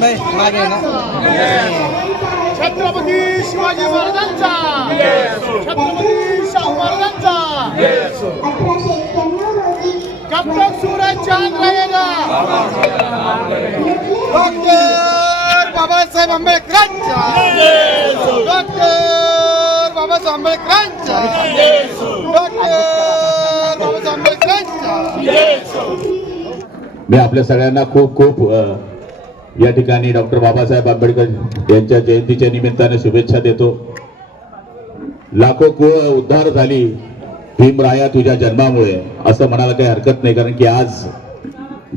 भाई मागे ना? छत्रपती शिवाजी महाराजांचा! छत्रपती शाहू महाराजांचा! तक सूरज चांद रहेगा डॉक्टर बाबासाहेब आंबेडकरांचा! डॉक्टर बाबासाहेब आंबेडकरांचा! डॉक्टर बाबासाहेब आंबेडकरांचा! मी आपल्या सगळ्यांना खूप खूप या ठिकाणी डॉक्टर बाबासाहेब आंबेडकर यांच्या जयंतीच्या निमित्ताने शुभेच्छा देतो. लाखो कुळ उद्धार झाली भीमराया तुझ्या जन्मामुळे असं म्हणायला काही हरकत नाही कारण की आज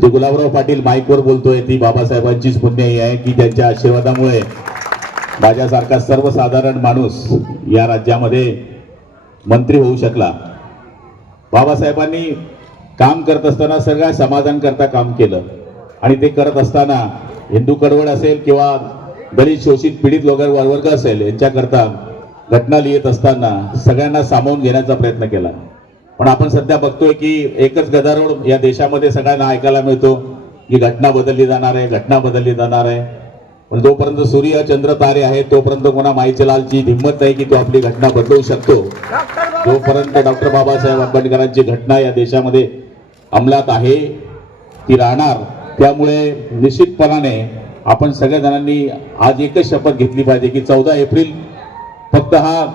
जे गुलाबराव पाटील माईकवर बोलतोय ती बाबासाहेबांचीच पुण्याई आहे की त्यांच्या आशीर्वादामुळे माझ्यासारखा सर्वसाधारण माणूस या राज्यामध्ये मंत्री होऊ शकला. बाबासाहेबांनी काम करत असताना सगळ्या समाधानकरता काम केलं आणि ते करत असताना हिंदू कडवड असेल किंवा दलित शोषित पीडित लोक वर्ग असेल यांच्याकरता घटना लिहित असताना सगळ्यांना सामावून घेण्याचा प्रयत्न केला. पण आपण सध्या बघतोय की एकच गदारोळ या देशामध्ये सगळ्यांना ऐकायला मिळतो की घटना बदलली जाणार आहे घटना बदलली जाणार आहे. पण जोपर्यंत सूर्य चंद्र तारे आहे तोपर्यंत कोणा माईचे लालची हिंमत नाही की तो आपली घटना बदलवू शकतो. जोपर्यंत डॉक्टर बाबासाहेब आंबेडकरांची घटना या देशामध्ये अंमलात आहे ती राहणार. त्यामुळे निश्चितपणाने आपण सगळ्या जणांनी आज एकच शपथ घेतली पाहिजे की चौदा एप्रिल फक्त हा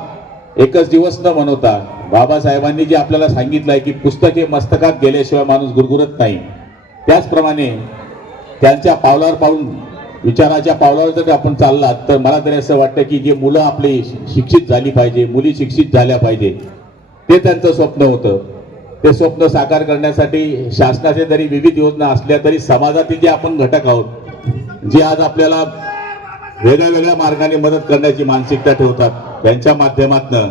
एकच दिवस न मनवता बाबासाहेबांनी जे आपल्याला सांगितलं आहे की पुस्तके मस्तकात गेल्याशिवाय माणूस गुरगुरत नाही. त्याचप्रमाणे त्यांच्या पावलावर पाहून विचाराच्या पावलावर जर आपण चाललात तर मला तरी असं वाटतं की जे मुलं आपली शिक्षित झाली पाहिजे मुली शिक्षित झाल्या पाहिजे ते त्यांचं स्वप्न होतं. ते स्वप्न साकार करण्यासाठी शासनाचे जरी विविध योजना असल्या तरी समाजातील जे आपण घटक आहोत जे आज आपल्याला वेगळ्या वेगळ्या मार्गाने मदत करण्याची मानसिकता ठेवतात त्यांच्या माध्यमातनं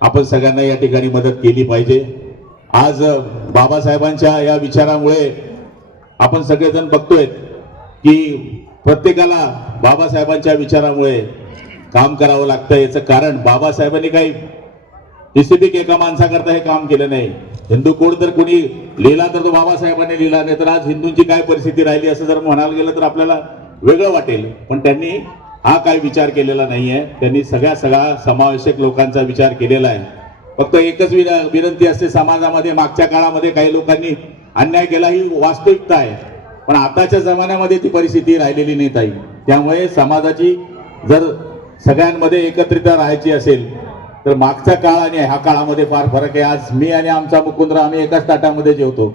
आपण सगळ्यांना या ठिकाणी मदत केली पाहिजे. आज बाबासाहेबांच्या या विचारामुळे आपण सगळेजण बघतोय की प्रत्येकाला बाबासाहेबांच्या विचारामुळे काम करावं लागतं. याचं कारण बाबासाहेबांनी काही निश्चितिक एका माणसाकरता हे काम केलं नाही. हिंदू कोड जर कोणी लिहिला तर तो बाबासाहेबांनी लिहिला नाही तर आज हिंदूंची काय परिस्थिती राहिली असं जर म्हणायला गेलं तर आपल्याला वेगळं वाटेल. पण त्यांनी हा काय विचार केलेला नाहीये. त्यांनी सगळ्या सगळा समावेशक लोकांचा विचार केलेला आहे. फक्त एकच विन- विनंती असते समाजामध्ये मागच्या काळामध्ये काही लोकांनी अन्याय केला ही वास्तविकता आहे. पण आताच्या जमान्यामध्ये ती परिस्थिती राहिलेली नाही ताई. त्यामुळे समाजाची जर सगळ्यांमध्ये एकत्रित राहायची असेल तर मागचा काळ आणि ह्या काळामध्ये फार फरक आहे. आज मी आणि आमचा मुकुंदरा आम्ही एकाच ताटामध्ये जेवतो.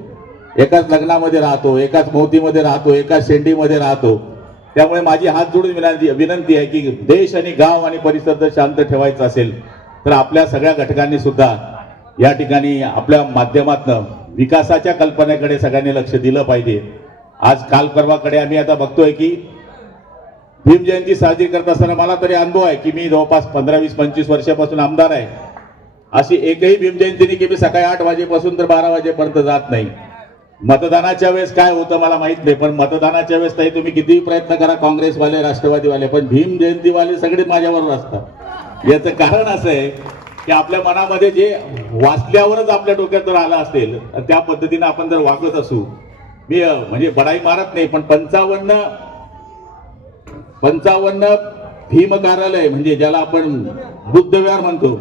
एकाच लग्नामध्ये राहतो एकाच मोतीमध्ये राहतो एकाच शेंडीमध्ये राहतो. त्यामुळे माझी हात जोडून विनंती विनंती आहे की देश आणि गाव आणि परिसर जर शांत ठेवायचा असेल तर आपल्या सगळ्या घटकांनी सुद्धा या ठिकाणी आपल्या माध्यमातनं विकासाच्या कल्पनेकडे सगळ्यांनी लक्ष दिलं पाहिजे. आज काल परवाकडे आम्ही आता बघतोय की भीम जयंती साजरी करत असताना मला तरी अनुभव आहे की मी जवळपास पंधरा वीस पंचवीस वर्षापासून आमदार आहे. अशी एकही भीमजयंतीने की मी सकाळी आठ वाजेपासून तर बारा वाजेपर्यंत जात नाही. मतदानाच्या वेळेस काय होतं मला माहीत नाही पण मतदानाच्या वेळेस तरी तुम्ही कितीही प्रयत्न करा काँग्रेसवाले राष्ट्रवादीवाले पण भीम जयंतीवाले सगळे माझ्याबरोबर असतात. याचं कारण असं आहे की आपल्या मनामध्ये जे वाचल्यावरच आपल्या डोक्यात जर आलं असेल तर त्या पद्धतीनं आपण जर वागत असू मी म्हणजे बडाई मारत नाही पण पंचावन्न पंचावन्न भीम कार्यालय म्हणजे ज्याला आपण बुद्धविहार म्हणतो.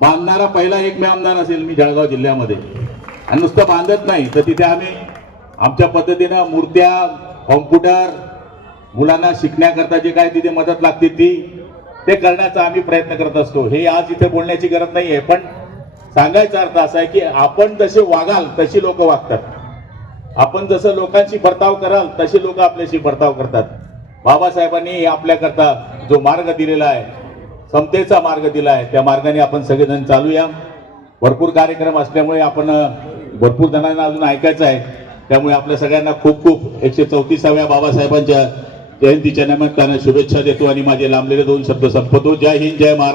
बांधणारा पहिला एकमेव आमदार असेल मी जळगाव जिल्ह्यामध्ये. आणि नुसतं बांधत नाही तर तिथे आम्ही आमच्या पद्धतीनं मूर्त्या कॉम्प्युटर मुलांना शिकण्याकरता जे काय तिथे मदत लागते ती ते करण्याचा आम्ही प्रयत्न करत असतो. हे आज इथे बोलण्याची गरज नाही आहे पण सांगायचा अर्थ असा आहे की आपण जसे वागाल तशी लोक वागतात. आपण जसं लोकांशी बर्ताव कराल तशी लोक आपल्याशी बर्ताव करतात. बाबासाहेबांनी आपल्याकरता जो मार्ग दिलेला आहे समतेचा मार्ग दिला आहे त्या मार्गाने आपण सगळेजण चालूया. भरपूर कार्यक्रम असल्यामुळे आपण भरपूर जणांना अजून ऐकायचं आहे. त्यामुळे आपल्या सगळ्यांना खूप खूप एकशे चौतीसाव्या बाबासाहेबांच्या जयंतीच्या निमित्तानं शुभेच्छा देतो आणि माझे लांबलेले दोन शब्द संपतो जय हिंद जय महाराज